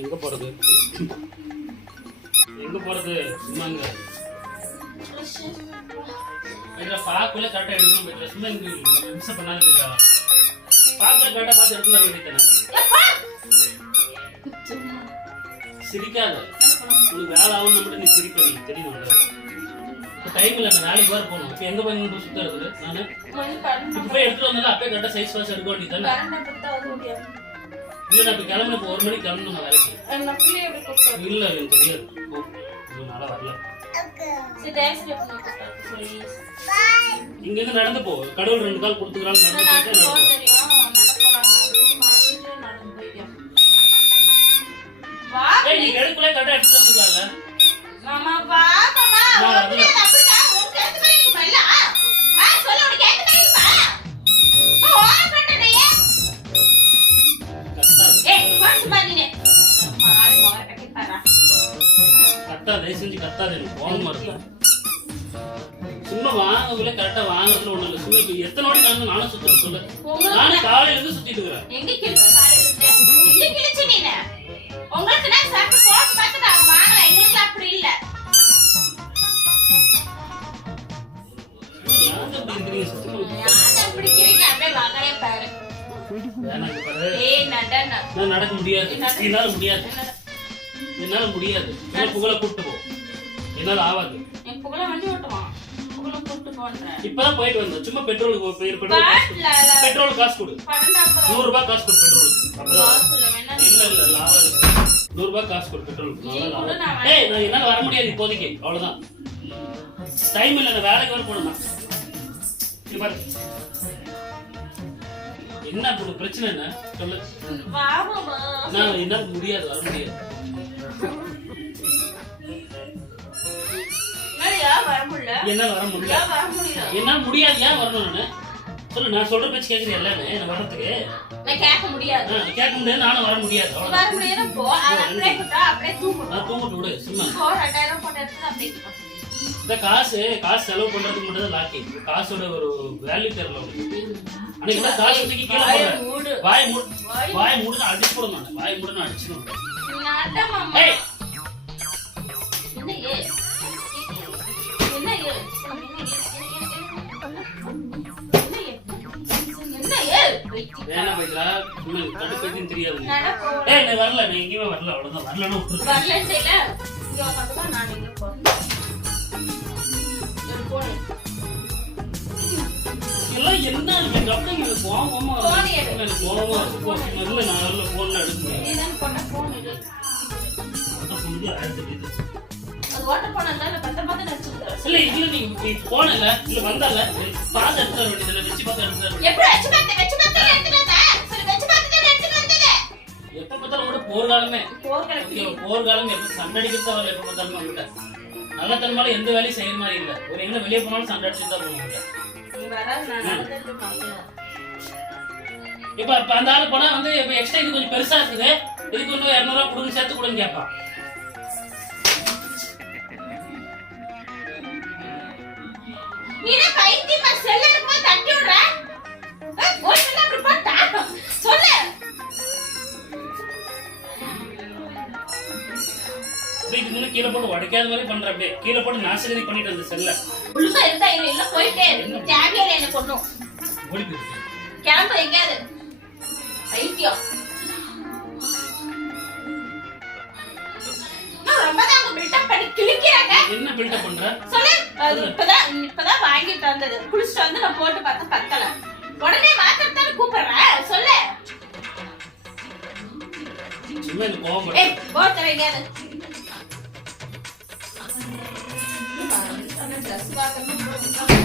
எங்க போறது? எங்க போறது? சும்மாங்க இதுல பாக்குள்ள கரெக்டா எடுக்கணும் போயிட்டு சும்மா இங்க மிஸ் பண்ணாத போயிட்டா பாக்குள்ள கரெக்டா பார்த்து எடுத்துட்டு வர வேண்டியதானே சிரிக்காத. உனக்கு வேலை ஆகணும் மட்டும் நீ சிரிப்ப நீ தெரியும்? இப்போ டைம் இல்லை நான் வேலைக்கு வர போகணும். இப்போ எங்க போய் நின்று இருக்குது நான்? இப்போ போய் எடுத்துட்டு வந்தாலும் அப்பயே கரெக்டாக சைஸ் வாஸ் எடுக்க வேண்டியதானே இல்லை நான் இப்போ கிளம்புன இப்போ ஒரு மணிக்கு கிளம்பணும் வேலைக்கு. இல்லை எனக்கு தெரியாது. போ. நாளாக வரல. இங்க இருந்து நடந்து போ. கடவுள் ரெண்டு கால் கொடுத்துக்கிறாங்க நடந்து போயிட்டு நீ எடுக்கல கரெக்டா எடுத்துட்டு வந்துக்கலாம்ல தயவு செஞ்சு கத்தாது எனக்கு கோவமா இருக்கு சும்மா வாங்கக்குள்ள கரெக்டா வாங்குறதுல ஒண்ணு இல்லை. சும்மா இப்ப எத்தனை வாட்டி நானும் சுத்துறது சொல்லு. நானும் காலையில இருந்து சுத்திட்டு இருக்கிறேன். எங்க கிழிச்சு காலையில எங்க கிழிச்சு உங்களுக்கு நான் சட்டை போட்டு பார்த்துட்டு அவங்க வாங்கல. எங்களுக்கு அப்படி இல்ல நடக்க முடியாது. என்னால முடியாது. என்னால முடியாது. என்ன புகழ கூப்பிட்டு போ. என்னால ஆகாது. என் புகழ வண்டி ஓட்டுவான். புகழ கூட்டு போன்றேன். இப்பதான் போயிட்டு வந்தேன். சும்மா பெட்ரோலுக்கு பெட்ரோல் பெட்ரோல் காசு கொடு. நூறு ரூபாய் காசு கொடு பெட்ரோலுக்கு. வேணா இல்ல இல்ல லாபம் நூறு ரூபாய் காசு கொடு பெட்ரோலுக்கு. நான் ஏய் நான் என்னால வர முடியாது இப்போதைக்கு. அவ்வளவுதான். டைம் இல்ல நான் வேலைக்கு வர. இங்க பாரு. என்ன பிரச்சனை என்ன? சொல்லு. நான் என்னால முடியாது வர முடியாது. என்னால வர முடியல. என்னால முடியாது ஏன் வரணும் நானு? சொல்லு நான் சொல்ற பேச்சு கேக்குறீங்க எல்லாமே நான் வர்றதுக்கு? நான் கேட்க முடியாது. ஆ, கேட்க முடியாது நானும் வர முடியாது வர முடியாது போ. அது அப்படியே விட்டா அப்படியே தூங்கணும். நான் தூங்கிட்டு விடு சும்மா. போ போட்ட அப்படியே. இந்த காசு காசு செலவு பண்றதுக்கு மட்டும் தான் லாக்கி காசோட ஒரு வேல்யூ தெரியல அன்னைக்கு காசு தூக்கி கீழே வாயை போடுறேன். மூடு. வாய் மூடு. வாய் வாய் மூடு நான் அடிச்சு போட மாட்டேன். வாய் மூடு நான். ஏய். என்ன ஏ? தெரியாது. ஏய் நான் வரல நான் எங்கேயுமே வரல அவ்வளவுதான் வரலன்னு விட்டுரு. வரலன்னு செய்யல. இங்க உட்காந்துக்கோ, நான் இங்க போறேன். இங்க போடு. எல்லாம் என்ன கோவமா இருக்கு. எடு. எனக்கு கோவமா இருக்கு. போ, சும்மா இல்ல, நான் வரல, போன்ல எடுக்க முடியாது. நீதான் கொண்ட phone ஆயிரத்தி எட்டு. அது ஓட்ட பத்திரமா தான். இல்ல போனல இல்ல வந்தல பார்த்து எடுத்து வர வேண்டியதுல வச்சு பார்த்து எடுத்து வர வேண்டியது. போர்க்காலமே. போர்க்காலம். எப்ப சண்டை அடிக்கிறது அவள் எப்ப பார்த்தாலும் நல்ல தன்மால எந்த வேலையும் செய்யற மாதிரி இல்ல. ஒரு எங்க வெளியே போனாலும் சண்டை அடிச்சுட்டு தான் போவாங்க. இப்ப இப்ப அந்த ஆளு போனா வந்து இப்ப எக்ஸ்ட்ரா இது கொஞ்சம் பெருசா இருக்குது. இதுக்கு இன்னும் இரநூறுவா கொடுங்க சேர்த்து கொடுங்க கேட்பான். நீ பைத்தியமா? செல்ல தட்டி விடுற? இதுக்கு முன்ன கீழே போட்டு உடைக்காத மாதிரி பண்ற அப்படியே. கீழே போட்டு நாசகதி பண்ணிட்டு அந்த செல்ல. ஒழுங்கா இருந்தா இரு, இல்ல போயிட்டே. இரு. தேவையில்லை. ஓடி போயிடுச்சு கிளம்பு எங்கேயாவது. பைத்தியம். என்ன பில்டப் பண்ற? சொல்லு. இப்பதான் இப்பதான் வாங்கிட்டு வந்தது. குளிச்சுட்டு வந்து நான் போட்டு பார்த்தா பத்தல. உடனே மாத்திரத்தானே கூப்பிடுறேன் சொல்லு. சும்மா கோவம் ஏய் Thank you.